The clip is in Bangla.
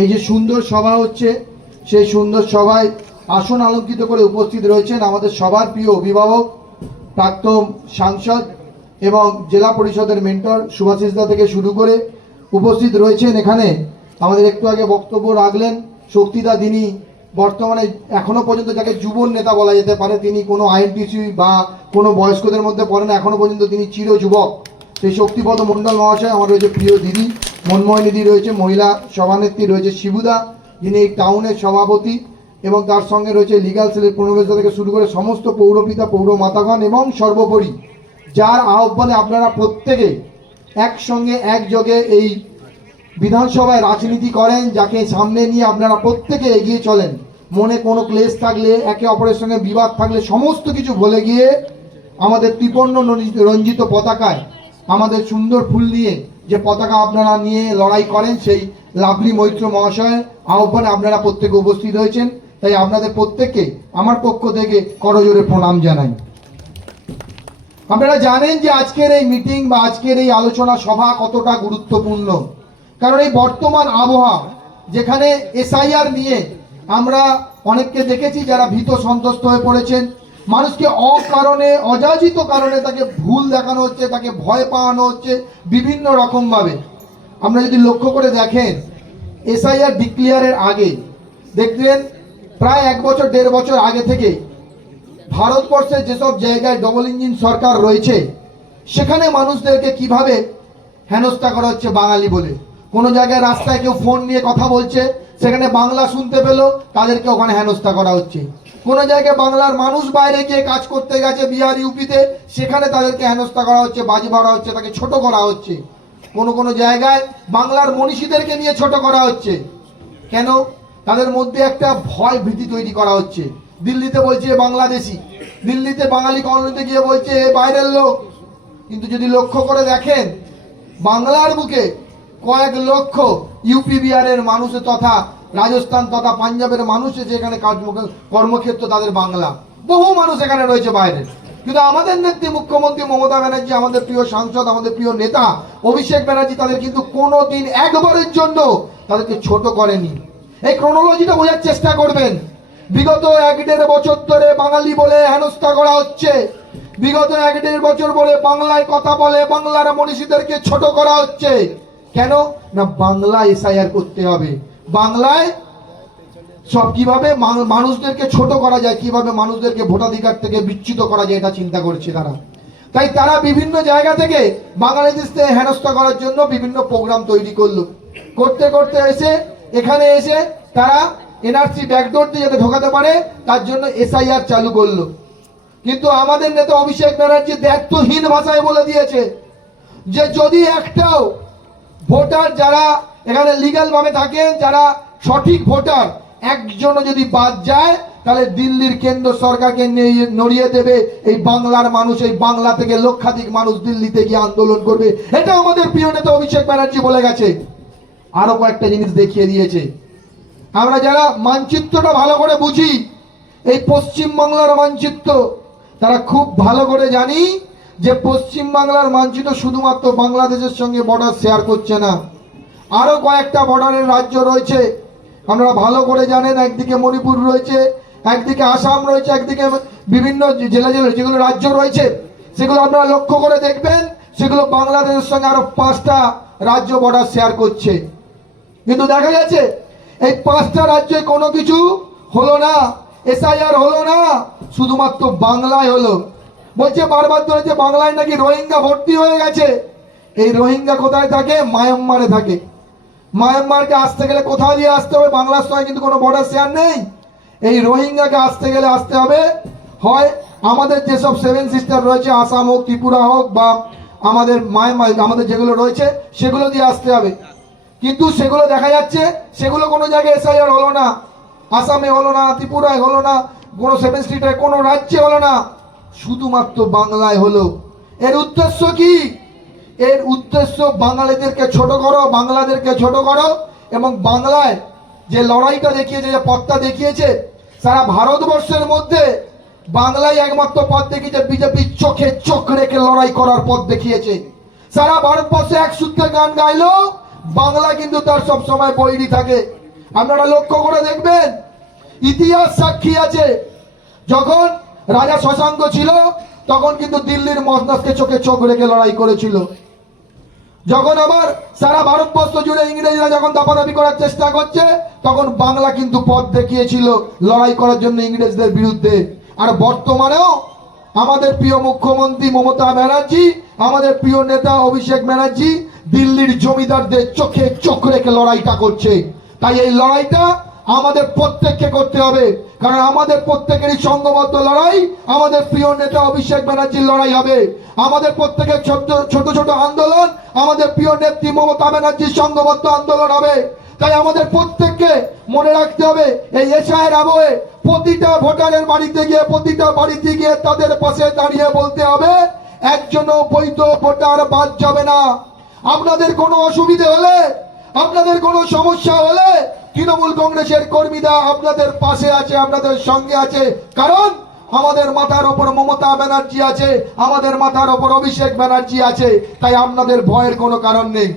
এই যে সুন্দর সভা হচ্ছে, সেই সুন্দর সভায় আসন আলোকিত করে উপস্থিত রয়েছেন আমাদের সবার প্রিয় অভিভাবক, প্রাক্তন সাংসদ এবং জেলা পরিষদের মেন্টর সুভাষিস দা থেকে শুরু করে উপস্থিত রয়েছেন এখানে। আমাদের একটু আগে বক্তব্য রাখলেন শক্তিদা তিনি বর্তমানে এখনও পর্যন্ত যাকে যুবন নেতা বলা যেতে পারে, তিনি কোনো আইএনটিসি বা কোনো বয়স্কদের মধ্যে পড়েন এখনও পর্যন্ত তিনি চির যুবক সেই শক্তিপদ মণ্ডল মহাশয়, আমার রয়েছে প্রিয় দিদি। মনময় দিদি রয়েছে, মহিলা সভানেত্রী রয়েছে শিবুদা, যিনি এই টাউনের সভাপতি এবং তার সঙ্গে রয়েছে লিগাল সেলের প্রণবেশদা থেকে শুরু করে সমস্ত পৌরপিতা পৌর মাতাগণ এবং সর্বোপরি যার আহ্বানে আপনারা প্রত্যেকে একসঙ্গে একযোগে এই বিধানসভায় রাজনীতি করেন, যাকে সামনে নিয়ে আপনারা প্রত্যেকে এগিয়ে চলেন। মনে কোনো ক্লেশ থাকলে, একে অপরের সঙ্গে বিবাদ থাকলে সমস্ত কিছু ভুলে গিয়ে আমাদের ত্রিপন্ন রঞ্জিত পতাকায় আমাদের সুন্দর ফুল নিয়ে যে পতাকা আপনারা নিয়ে লড়াই করেন, সেই লাভলি মৈত্র মহাশয়ের আহ্বানে আপনারা প্রত্যেকে উপস্থিত হয়েছেন। তাই আপনাদের প্রত্যেককে আমার পক্ষ থেকে করজোরে প্রণাম জানাই। আপনারা জানেন যে আজকের এই মিটিং বা আজকের এই আলোচনা সভা কতটা গুরুত্বপূর্ণ। কারণ এই বর্তমান আবহাওয়া, যেখানে এসআইআর নিয়ে আমরা অনেককে দেখেছি যারা ভীত সন্ত্রস্ত হয়ে পড়েছেন মানুষকে অকারণে, অযাচিত কারণে তাকে ভুল দেখানো হচ্ছে, তাকে ভয় পাওয়ানো হচ্ছে বিভিন্ন রকমভাবে। আমরা যদি লক্ষ্য করে দেখেন, এসআইআর ডিক্লিয়ারের আগে দেখবেন প্রায় এক বছর, দেড় বছর আগে থেকে ভারতবর্ষের যেসব জায়গায় ডবল ইঞ্জিন সরকার রয়েছে, সেখানে মানুষদেরকে কীভাবে হেনস্থা করা হচ্ছে বাঙালি বলে? কোনো জায়গায় রাস্তায় কেউ ফোন নিয়ে কথা বলছে, সেখানে বাংলা শুনতে পেল, তাদেরকে ওখানে হেনস্থা করা হচ্ছে। কোনো জায়গায় বাংলার মানুষ বাইরে গিয়ে কাজ করতে গেছে বিহার, ইউপিতে, সেখানে তাদেরকে হেনস্থা করা হচ্ছে, বাজি মারা হচ্ছে, তাকে ছোট করা হচ্ছে। কোনো কোনো জায়গায় বাংলার মনীষীদেরকে নিয়ে ছোট করা হচ্ছে। কেন? তাদের মধ্যে একটা ভয় ভীতি তৈরি করা হচ্ছে। দিল্লিতে বলছে, বাংলাদেশি। দিল্লিতে বাঙালি কলোনিতে গিয়ে বলছে বাইরের লোক। কিন্তু যদি লক্ষ্য করে দেখেন, বাংলার বুকে কয়েক লক্ষ ইউপি বিহারের মানুষ তথা রাজস্থান তথা পাঞ্জাবের মানুষ কাজ- কর্মক্ষেত্র তাদের বাংলা। বহু মানুষ এখানে রয়েছে বাইরে। কিন্তু আমাদের নেত্রী মুখ্যমন্ত্রী মমতা ব্যানার্জি, আমাদের প্রিয় সাংসদ, আমাদের প্রিয় নেতা অভিষেক ব্যানার্জি তাদের কিন্তু কোনো দিন একবারের জন্য তাদেরকে ছোট করেনি। এই ক্রোনোলজিটা বোঝার চেষ্টা করবেন। বিগত এক দেড় বছর ধরে বাঙালি বলে হেনস্থা করা হচ্ছে। বিগত এক দেড় বছর বলে বাংলায় কথা বলে বাংলার মনীষীদেরকে ছোট করা হচ্ছে। কেন? না বাংলা এসআইআর করতে হবে। বাংলায় সব কীভাবে মানুষদেরকে ছোট করা যায়, কীভাবে মানুষদেরকে ভোটাধিকার থেকে বিচ্যুত করা যায়, এটা চিন্তা করছে তারা। তাই তারা বিভিন্ন জায়গা থেকে বাংলাদেশকে হেনস্থা করার জন্য বিভিন্ন প্রোগ্রাম তৈরি করল। করতে করতে এসে, এখানে এসে তারা এনআরসি ব্যাকডোর দিয়ে যাতে ঢোকাতে পারে, তার জন্য এসআইআর চালু করল। কিন্তু আমাদের নেতা অভিষেক ব্যানার্জি দায়িত্বহীন ভাষায় বলে দিয়েছে যে, যদি একটাও ভোটার যারা এখানে লিগ্যাল ভাবে থাকেন, যারা সঠিক ভোটার একজন যদি বাদ যায়, তাহলে দিল্লির কেন্দ্র সরকারকে নড়িয়ে দেবে। এই বাংলার মানুষ, এই বাংলা থেকে লক্ষাধিক মানুষ দিল্লিতে গিয়ে আন্দোলন করবে। এটা আমাদের প্রিয় নেতা অভিষেক ব্যানার্জি বলে গেছে। আরও কয়েকটা জিনিস দেখিয়ে দিয়েছে। আমরা যারা মানচিত্রটা ভালো করে বুঝি, এই পশ্চিম বাংলার মানচিত্র, তারা খুব ভালো করে জানি যে পশ্চিম বাংলার মানচিত্র শুধুমাত্র বাংলাদেশের সঙ্গে বর্ডার শেয়ার করছে না, আরও কয়েকটা বর্ডারের রাজ্য রয়েছে। আপনারা ভালো করে জানেন, একদিকে মণিপুর রয়েছে, একদিকে আসাম রয়েছে, একদিকে বিভিন্ন জেলা জেলা যেগুলো রাজ্য রয়েছে, সেগুলো আপনারা লক্ষ্য করে দেখবেন, সেগুলো বাংলাদেশের সঙ্গে আরও পাঁচটা রাজ্য বর্ডার শেয়ার করছে। কিন্তু দেখা গেছে এই পাঁচটা রাজ্যে কোনো কিছু হলো না এসআইআর হলো না, শুধুমাত্র বাংলায় হলো। বলছে বারবার ধরে যে বাংলায় নাকি রোহিঙ্গা ভর্তি হয়ে গেছে। এই রোহিঙ্গা কোথায় থাকে? মায়ানমারে থাকে। মায়ানমারকে আসতে গেলে কোথাও দিয়ে আসতে হবে? বাংলার সঙ্গে কিন্তু কোনো বর্ডার শেয়ার নেই। এই রোহিঙ্গাকে আসতে গেলে আসতে হবে। হয় আমাদের যেসব সেভেন সিস্টার রয়েছে, আসাম হোক, ত্রিপুরা হোক বা আমাদের মায়ানমার, আমাদের যেগুলো রয়েছে, সেগুলো দিয়ে আসতে হবে। কিন্তু সেগুলো দেখা যাচ্ছে, সেগুলো কোনো জায়গায় এসআইআর হলো না। আসামে হলো না, ত্রিপুরায় হলো না, কোনো সেভেন স্ট্রিটে কোনো রাজ্যে হলো না। শুধুমাত্র বাংলায় হলো। এর উদ্দেশ্য কি? এর উদ্দেশ্য বাঙালিদেরকে ছোট করো বাংলাদেরকে ছোট করো এবং বাংলায় যে লড়াইটা দেখিয়েছে, যে পথটা দেখিয়েছে, সারা ভারতবর্ষের মধ্যে বাংলায় একমাত্র পথ দেখিয়েছে, বিজেপি চোখে চোখ রেখে লড়াই করার পথ দেখিয়েছে। সারা ভারতবর্ষে এক সূত্রে গান গাইলো, বাংলা কিন্তু তার সব সময় বৈরি থাকে। আপনারা লক্ষ্য করে দেখবেন, ইতিহাস সাক্ষী আছে, যখন রাজা শশাঙ্ক ছিল, তখন কিন্তু দিল্লির মসনদকে চোখে চোখ রেখে লড়াই করেছিল। যখন আবার সারা ভারতবর্ষ জুড়ে ইংরেজরা যখন দাপাদাপি করার চেষ্টা করছে, তখন বাংলা কিন্তু পথ দেখিয়েছিল লড়াই করার জন্য ইংরেজদের বিরুদ্ধে। আর বর্তমানেও আমাদের প্রিয় মুখ্যমন্ত্রী মমতা ব্যানার্জি, আমাদের প্রিয় নেতা অভিষেক ব্যানার্জি দিল্লির জমিদারদের চোখে চোখ রেখে লড়াইটা করছে। তাই এই লড়াইটা আমাদের প্রত্যেককে করতে হবে। কারণ আমাদের প্রত্যেকেরই সংঘবদ্ধ লড়াই, আমাদের প্রিয় নেতা অভিষেক ব্যানার্জির লড়াই হবে। আমাদের প্রত্যেকের ছোট ছোট ছোট আন্দোলন, আমাদের প্রিয় নেত্রী মমতা ব্যানার্জির সংঘবদ্ধ আন্দোলন হবে। তাই আমাদের প্রত্যেককে মনে রাখতে হবে, এই এশায়ের আবহে প্রতিটা ভোটারের বাড়িতে গিয়ে, প্রতিটা বাড়িতে গিয়ে তাদের পাশে দাঁড়িয়ে বলতে হবে, একজনও বৈধ ভোটার বাদ যাবে না। আপনাদের কোনো অসুবিধে হলে, আপনাদের কোনো সমস্যা হলে তৃণমূল কংগ্রেসের কর্মীরা আপনাদের পাশে আছে, আপনাদের সঙ্গে আছে। কারণ আমাদের মাথার ওপর মমতা ব্যানার্জি আছে, আমাদের মাথার ওপর অভিষেক ব্যানার্জি আছে। তাই আপনাদের ভয়ের কোনো কারণ নেই।